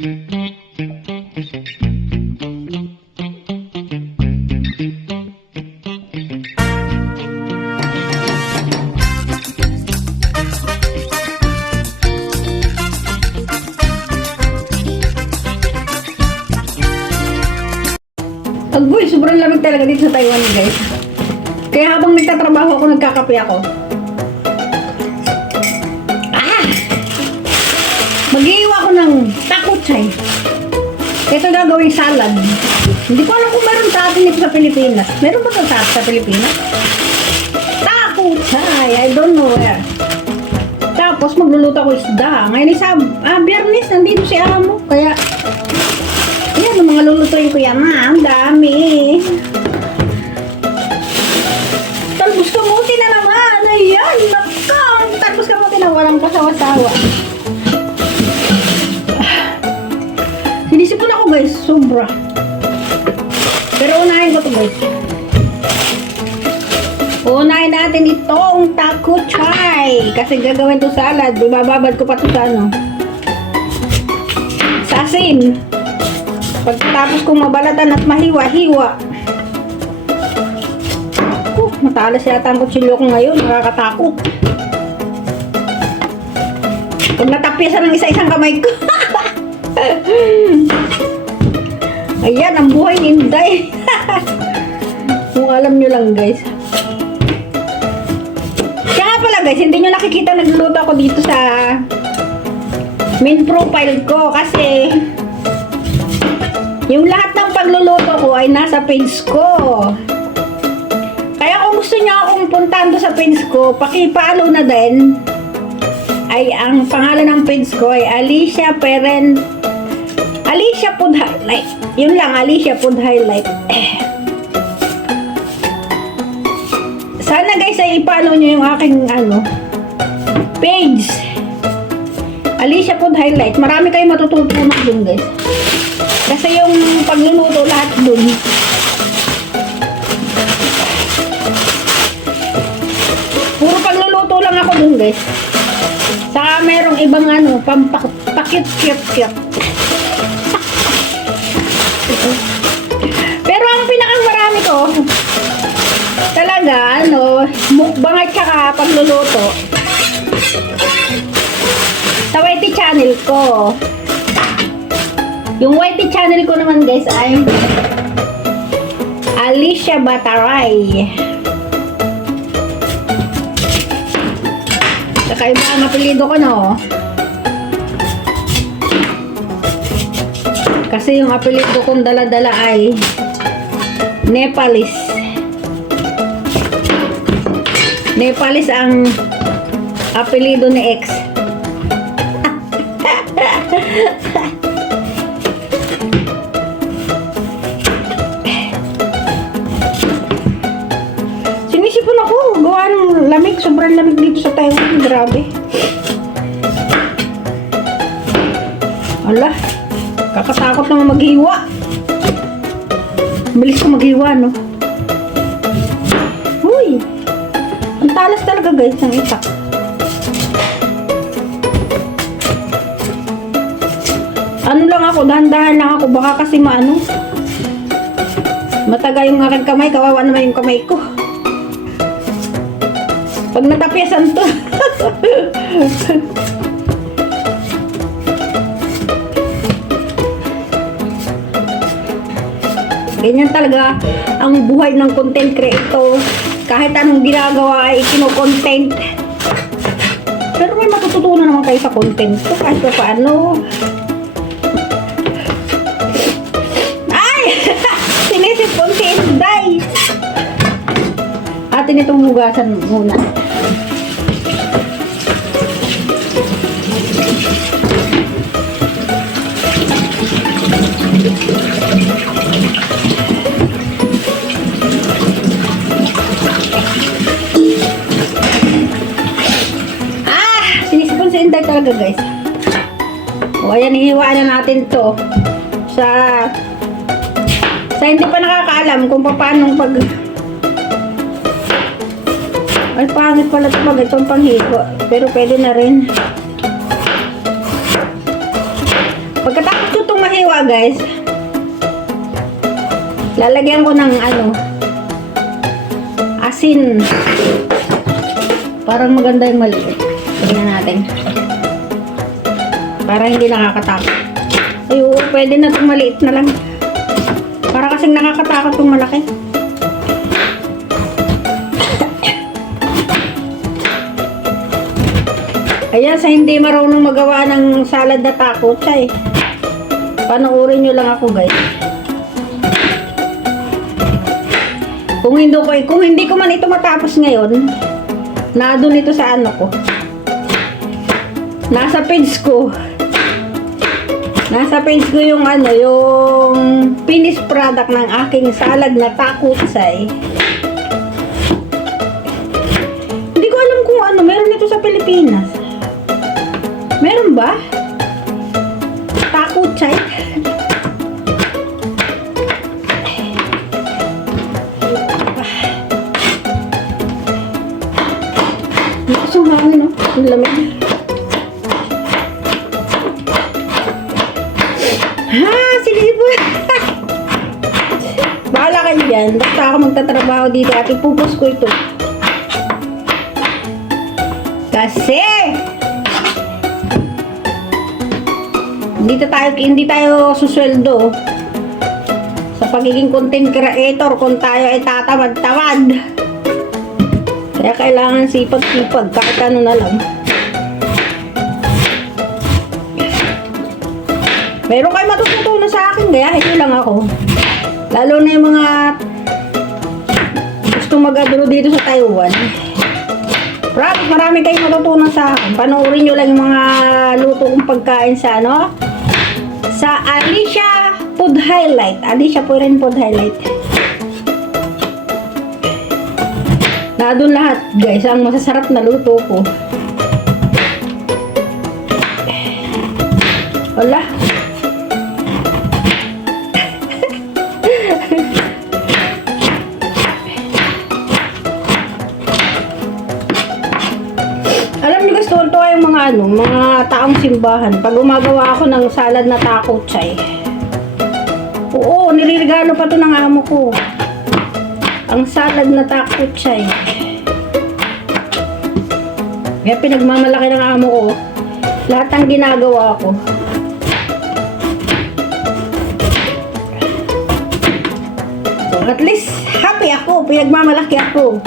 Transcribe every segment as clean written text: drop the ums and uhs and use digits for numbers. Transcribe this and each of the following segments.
Boy, sobrang lamig talaga dito sa Taiwan, guys. Kaya habang nagtatrabaho ako, nagkakape ako. Mag-iiwa ako ng taco chai. Ito gagawing salad. Hindi ko alam kung meron sa atin dito sa Pilipinas. Meron ba ito sa Pilipinas? Taco chai. I don't know where. Tapos magluluto ako isda. Ngayon isa, Biyernes, nandito si Amo. Kaya, yan ang mga lulutuin ko yan. Ang dami. Talbos kamuti na naman. Ayan, nakang. Talbos kamuti na walang pasawa-sawa. Sinisipon ako, guys. Sobra. Pero unahin ko to, guys. Unahin natin itong taco chai. Kasi gagawin to salad. Ibababad ko pa to sa ano. Sa asin. Pagkatapos kong mabalatan at mahiwa-hiwa. Matalas yata ang kutsilyo ko ngayon. Nakakatakot. Pag natapyasan ng isa-isang kamay ko. Ayan, ang buhay ni Inday. Kung alam nyo lang, guys. Kaya nga pala, guys, hindi nyo nakikita nagluluto ako dito sa main profile ko. Kasi yung lahat ng pagluluto ko ay nasa page ko. Kaya kung gusto niyo akong puntahan doon sa page ko, paki-follow na din. Ay ang pangalan ng page ko ay Alicia Food Highlight. Yun lang, Alicia Food Highlight. Sana guys ay i-follow nyo yung aking page. Alicia Food Highlight. Marami kayong matututunan dun, guys. Kasi yung pagluluto lahat dun. Puro pagluluto lang ako dun, guys. Saka merong ibang pampakit-kit-kit. Pero ang pinakang marami ko talaga, mukbang at saka pagluluto sa YT channel ko. Yung YT channel ko naman, guys, ay Alicia Bataray. Kakaiba ang apelido ko, no? Kasi yung apelido kong dala-dala ay Nepalese. Nepalese ang apelido ni X. Sinisipon ako. Gawa ng lamig. Sobrang lamig dito sa Taiwan. Grabe. Ala. Kakatakot naman maghiwa. Bilis ko maghiwa, no? Uy! Ang talas talaga, guys, ng itak. Ano lang ako, dahan-dahan lang ako. Baka kasi mataga yung aking kamay. Kawawa naman yung kamay ko. Pag natapyasan to. Ganyan talaga ang buhay ng content creator. Kahit anong ginagawa ay kino-content. Pero may matututunan naman kayo sa content ko. Kahit pa paano. Ay! Sinisipon si Inday. Atin itong hugasan muna. Sinisipon talaga, guys. O ayan, hihiwaan na natin to sa hindi pa nakakaalam kung paano ay pangit pala ito pag itong panghiwa, pero pwede na rin. Pagkatapos ko sariwa guys, lalagyan ko ng asin. Parang maganda yung maliit. Tingnan natin. Para hindi nakakatakot. Ay, oo, pwede na itong maliit na lang. Para kasing nakakatakot itong malaki. Ayan, sa hindi marunong magawa ng salad na taco siya eh. Panoorin nyo lang ako guys. Kung hindi ko man ito matapos ngayon, doon ito sa ko. Nasa page ko yung yung finished product ng aking salad na takutsay. Hindi ko alam kung meron ito sa Pilipinas. Meron ba? Takutsay? Hindi ko sumangin, no? Ang lamig. Silipon! Bahala kayo dyan. Basta ako magtatrabaho dito at ipupos ko ito. Kasi hindi tayo susweldo sa pagiging content creator kung tayo ay tatamad-tamad. Kaya kailangan sipag-sipag kahit ano na lang. Meron kayo matututunan sa akin, gayahin nyo lang ako. Lalo na yung mga gusto mag-adro dito sa Taiwan. Marami kayong matutunan sa akin. Panoorin nyo lang yung mga luto kong pagkain sa sa Alicia Food Highlight. Alicia po rin Food Highlight. Doon lahat guys, ang masasarap na luto ko. Wala. Alam niyo gusto ko yung mga taong simbahan. Pag gumagawa ako ng salad na takutsay. Oo, niliregalo pa to ng amo ko. Ang salad na takutsay. Kaya pinagmamalaki ng amo ko. Lahat ng ginagawa ko. So, at least happy ako. Pinagmamalaki ako.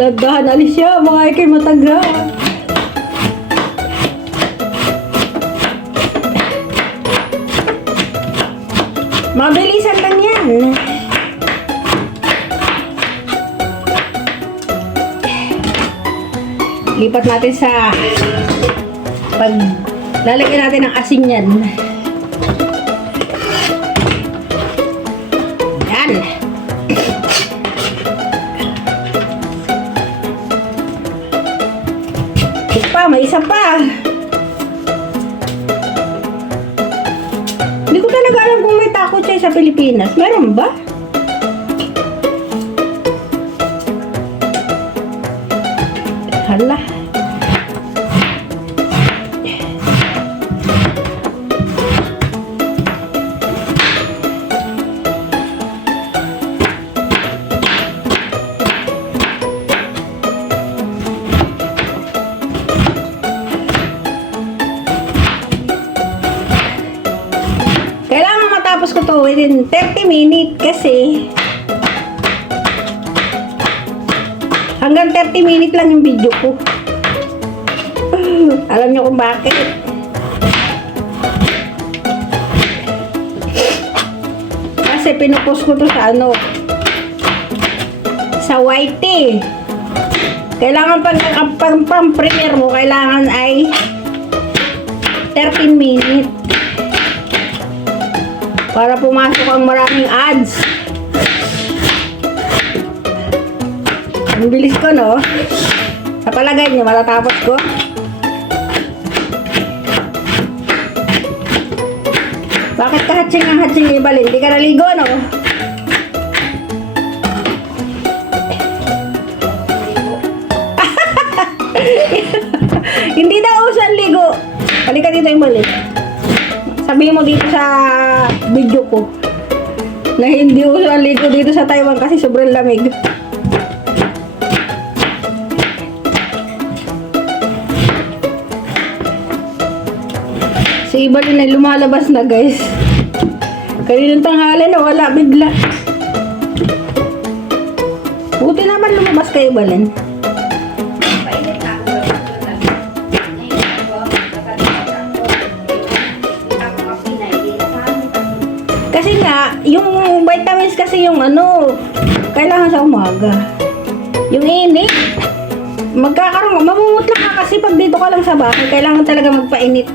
Dagdahan Alicia, mga ikay mataga. Mabilisan lang yan. Lipat natin sa lalagyan natin ng asin yan. Yan. May isa pa. Hindi ko talaga alam kung may takutsay sa Pilipinas. Meron ba? Hala. Tapos ko to within 30 minutes kasi hanggang 30 minutes lang yung video ko. Alam nyo kung bakit? Kasi pinupost ko to sa sa YT. Kailangan pang premiere mo, kailangan ay 13 minutes. Para pumasok ang maraming ads. Ang bilis ko, no? Sa palagay niyo, matatapos ko? Bakit ka hatsing ibalin? Hindi ka naligo, no? Hindi daw usan Halika dito yung balik. Sabihin mo dito sa video ko na hindi uso ang ligo dito sa Taiwan kasi sobrang lamig. Si Ibalin ay lumalabas na guys. Kaninang tanghali na wala bigla. Buti naman lumabas kay Ibalin. Kasi nga, yung vitamins kasi yung ano, kailangan sa umaga. Yung init, magkakaroon, mamumutla ka kasi pag dito ka lang sa bahay, kailangan talaga magpainit.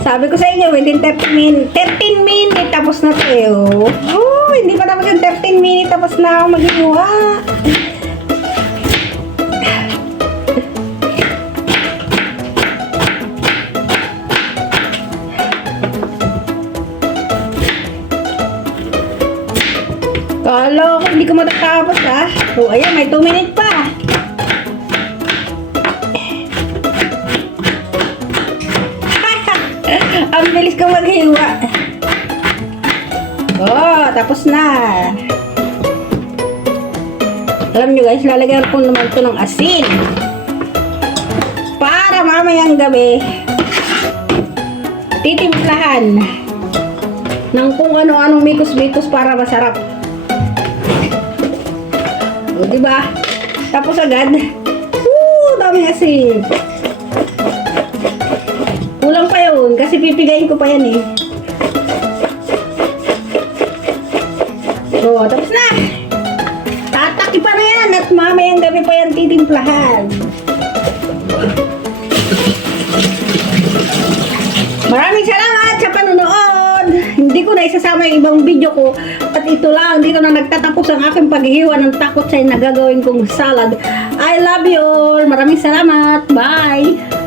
Sabi ko sa inyo, within 13 minutes, tapos na tayo. Oh, hindi pa tapos yung 13 minutes, tapos na ako maghiwa. Kala ko hindi ko matatapos ha. So, ayan, may 2 minutes pa. Ang bilis ko maghiwa. Oh, tapos na. Alam nyo guys, lalagyan ko naman ito ng asin. Para mamayang gabi, titimplahan ng kung ano-anong mikos-mikos para masarap. O, diba? Tapos agad. Dami asin. Kulang pa yun, kasi pipigayin ko pa yan eh. O, tapos na. Tataki pa na yan at mamayang gabi pa yan titimplahan. Maraming salamat sa panonood. Hindi ko na isasama yung ibang video ko. At ito lang, dito na nagtatapos ang aking paghihiwa ng takotsay na gagawin kong salad. I love you all. Maraming salamat. Bye.